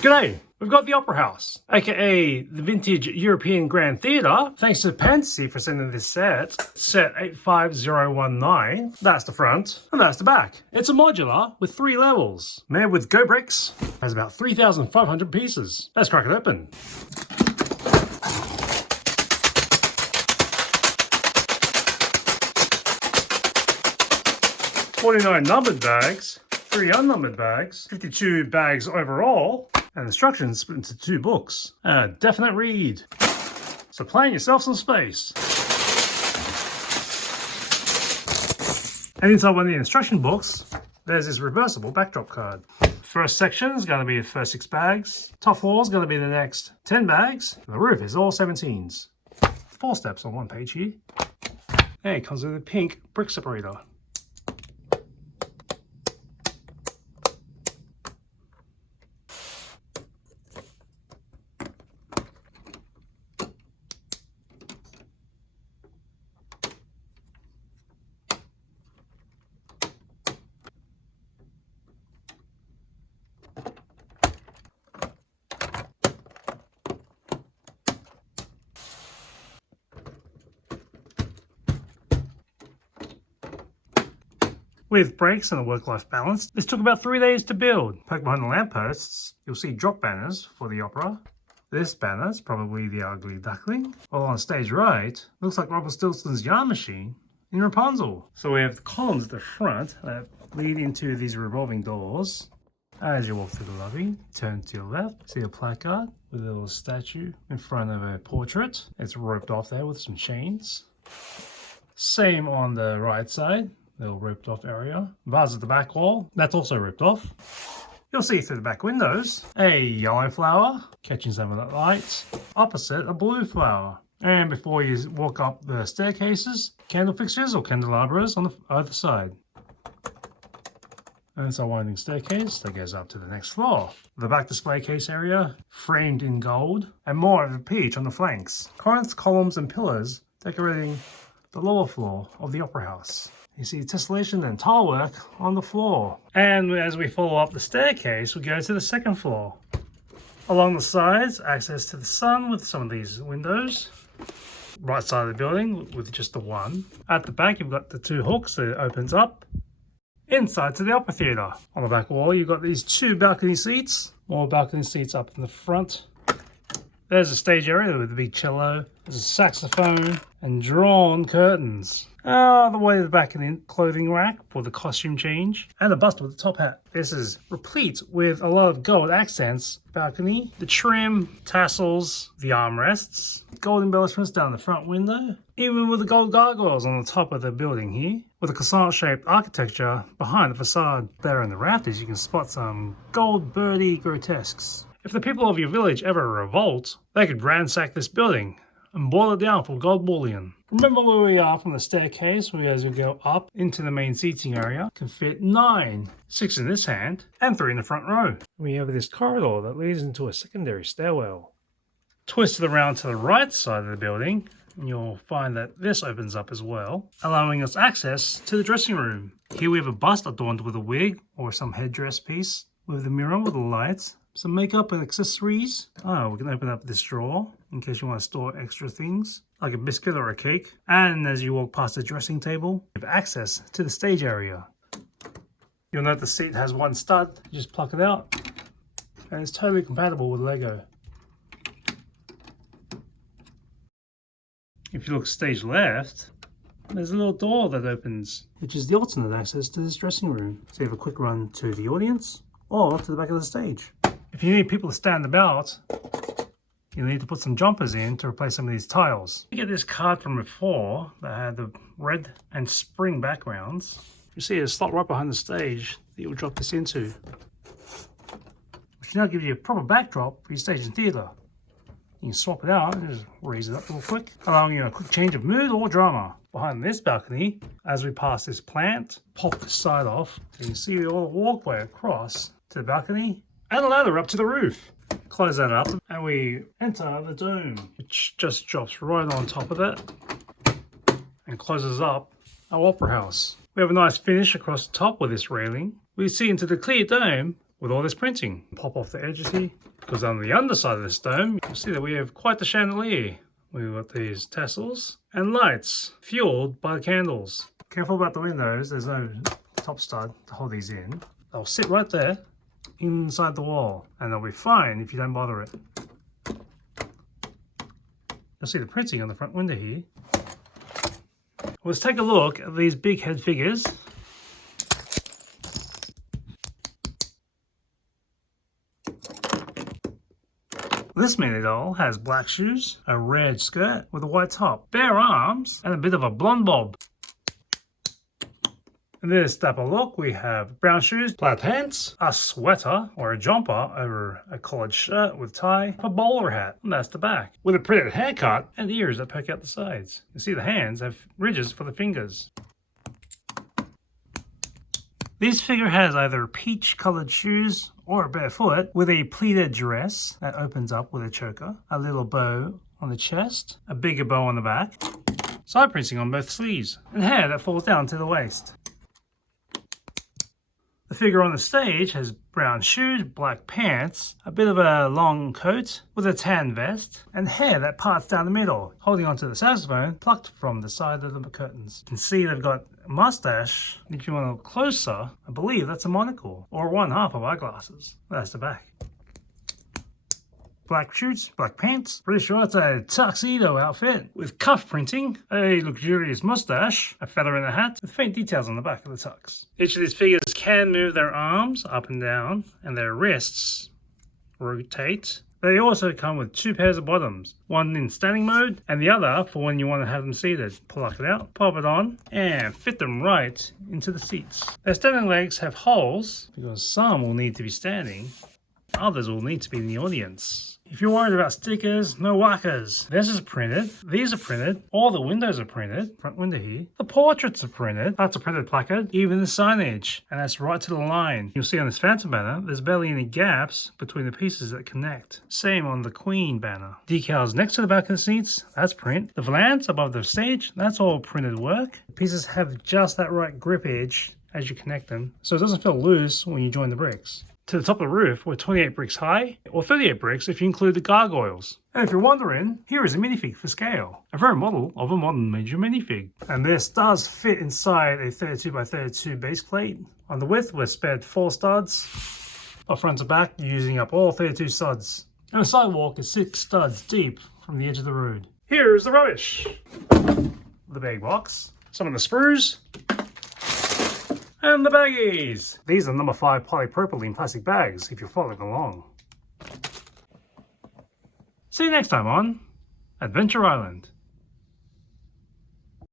G'day! We've got the Opera House, aka the Vintage European Grand Theatre. Thanks to Pantasy for sending this set. Set 85019. That's the front, and that's the back. It's a modular with 3 levels. Made with Go bricks. Has about 3,500 pieces. Let's crack it open. $49 numbered bags, 3 unnumbered bags, 52 bags overall, and instructions split into 2 books. A definite read. So plan yourself some space. And inside one of the instruction books, there's this reversible backdrop card. First section is going to be the first 6 bags. Top floor is going to be the next 10 bags. And the roof is all 17s. 4 steps on one page here. And it comes with a pink brick separator. With brakes and a work-life balance, this took about 3 days to build. Poke behind the lampposts, you'll see drop banners for the opera. This banner is probably the Ugly Duckling. While on stage right, looks like Rumpelstiltskin's yarn machine in Rapunzel. So we have the columns at the front that lead into these revolving doors. As you walk through the lobby, turn to your left, see a placard with a little statue in front of a portrait. It's roped off there with some chains. Same on the right side. Little ripped off area. Vase at the back wall, that's also ripped off. You'll see through the back windows a yellow flower catching some of that light, opposite a blue flower. And before you walk up the staircases, candle fixtures or candelabras on the other side. And it's a winding staircase that goes up to the next floor. The back display case area, framed in gold, and more of a peach on the flanks. Corinth columns and pillars decorating the lower floor of the Opera House. You see tessellation and tile work on the floor. And as we follow up the staircase, we go to the second floor. Along the sides, access to the sun with some of these windows. Right side of the building with just the one. At the back, you've got the 2 hooks that it opens up. Inside to the opera theatre. On the back wall, you've got these 2 balcony seats. More balcony seats up in the front. There's a stage area with a big cello. There's a saxophone and drawn curtains. All the way to the back of the clothing rack for the costume change. And a bust with a top hat. This is replete with a lot of gold accents. Balcony, the trim, tassels, the armrests, gold embellishments down the front window. Even with the gold gargoyles on the top of the building here. With a croissant-shaped architecture behind the facade. There in the rafters you can spot some gold birdie grotesques. If the people of your village ever revolt, they could ransack this building and boil it down for gold bullion. Remember where we are from the staircase, where as we go up into the main seating area, can fit 9, 6 in this hand, and 3 in the front row. We have this corridor that leads into a secondary stairwell. Twist it around to the right side of the building, and you'll find that this opens up as well, allowing us access to the dressing room. Here we have a bust adorned with a wig or some headdress piece, with a mirror with the lights. Some makeup and accessories. We can open up this drawer in case you want to store extra things, like a biscuit or a cake. And as you walk past the dressing table, you have access to the stage area. You'll note the seat has 1 stud. You just pluck it out, and it's totally compatible with Lego. If you look stage left, there's a little door that opens, which is the alternate access to this dressing room. So you have a quick run to the audience or to the back of the stage. If you need people to stand about, you'll need to put some jumpers in to replace some of these tiles. You get this card from before that had the red and spring backgrounds. You see a slot right behind the stage that you'll drop this into, which now gives you a proper backdrop for your stage and theatre. You can swap it out and just raise it up real quick, allowing you a quick change of mood or drama. Behind this balcony, as we pass this plant, pop the side off, so you can see all the walkway across to the balcony and a ladder up to the roof. Close that up and we enter the dome, which just drops right on top of it and closes up our opera house. We have a nice finish across the top with this railing. We see into the clear dome with all this printing. Pop off the edges here, because on the underside of this dome, you'll see that we have quite the chandelier. We've got these tassels and lights fueled by the candles. Careful about the windows, there's no top stud to hold these in. They'll sit right there inside the wall, and they'll be fine if you don't bother it. You'll see the printing on the front window here. Let's take a look at these big head figures. This mini doll has black shoes, a red skirt with a white top, bare arms, and a bit of a blonde bob. In this dapper look, we have brown shoes, plaid pants, a sweater or a jumper over a collared shirt with tie, a bowler hat, and that's the back, with a printed haircut and ears that poke out the sides. You see the hands have ridges for the fingers. This figure has either peach coloured shoes or barefoot with a pleated dress that opens up with a choker, a little bow on the chest, a bigger bow on the back, side printing on both sleeves, and hair that falls down to the waist. The figure on the stage has brown shoes, black pants, a bit of a long coat with a tan vest, and hair that parts down the middle, holding onto the saxophone plucked from the side of the curtains. You can see they've got a mustache. If you want to look closer, I believe that's a monocle, or one half of eyeglasses. That's the back. Black shoots, black pants. Pretty sure it's a tuxedo outfit with cuff printing, a luxurious mustache, a feather in a hat, with faint details on the back of the tux. Each of these figures can move their arms up and down, and their wrists rotate. They also come with two pairs of bottoms, one in standing mode and the other for when you want to have them seated. Pluck it out, pop it on, and fit them right into the seats. Their standing legs have holes because some will need to be standing, others will need to be in the audience. If you're worried about stickers, no whackers. This is printed, these are printed, all the windows are printed, front window here. The portraits are printed, that's a printed placard, even the signage, and that's right to the line. You'll see on this Phantom banner, there's barely any gaps between the pieces that connect. Same on the Queen banner. Decals next to the back of the seats, that's print. The volants above the stage, that's all printed work. The pieces have just that right grip edge as you connect them, so it doesn't feel loose when you join the bricks. To the top of the roof, we're 28 bricks high, or 38 bricks if you include the gargoyles. And if you're wondering, here is a minifig for scale, a very model of a modern major minifig. And this does fit inside a 32 by 32 base plate. On the width, we're spared 4 studs, but front to back, using up all 32 studs. And the sidewalk is 6 studs deep from the edge of the road. Here's the rubbish. The bag box, some of the sprues, and the baggies. These are number 5 polypropylene plastic bags if you're following along. See you next time on Adventure Island.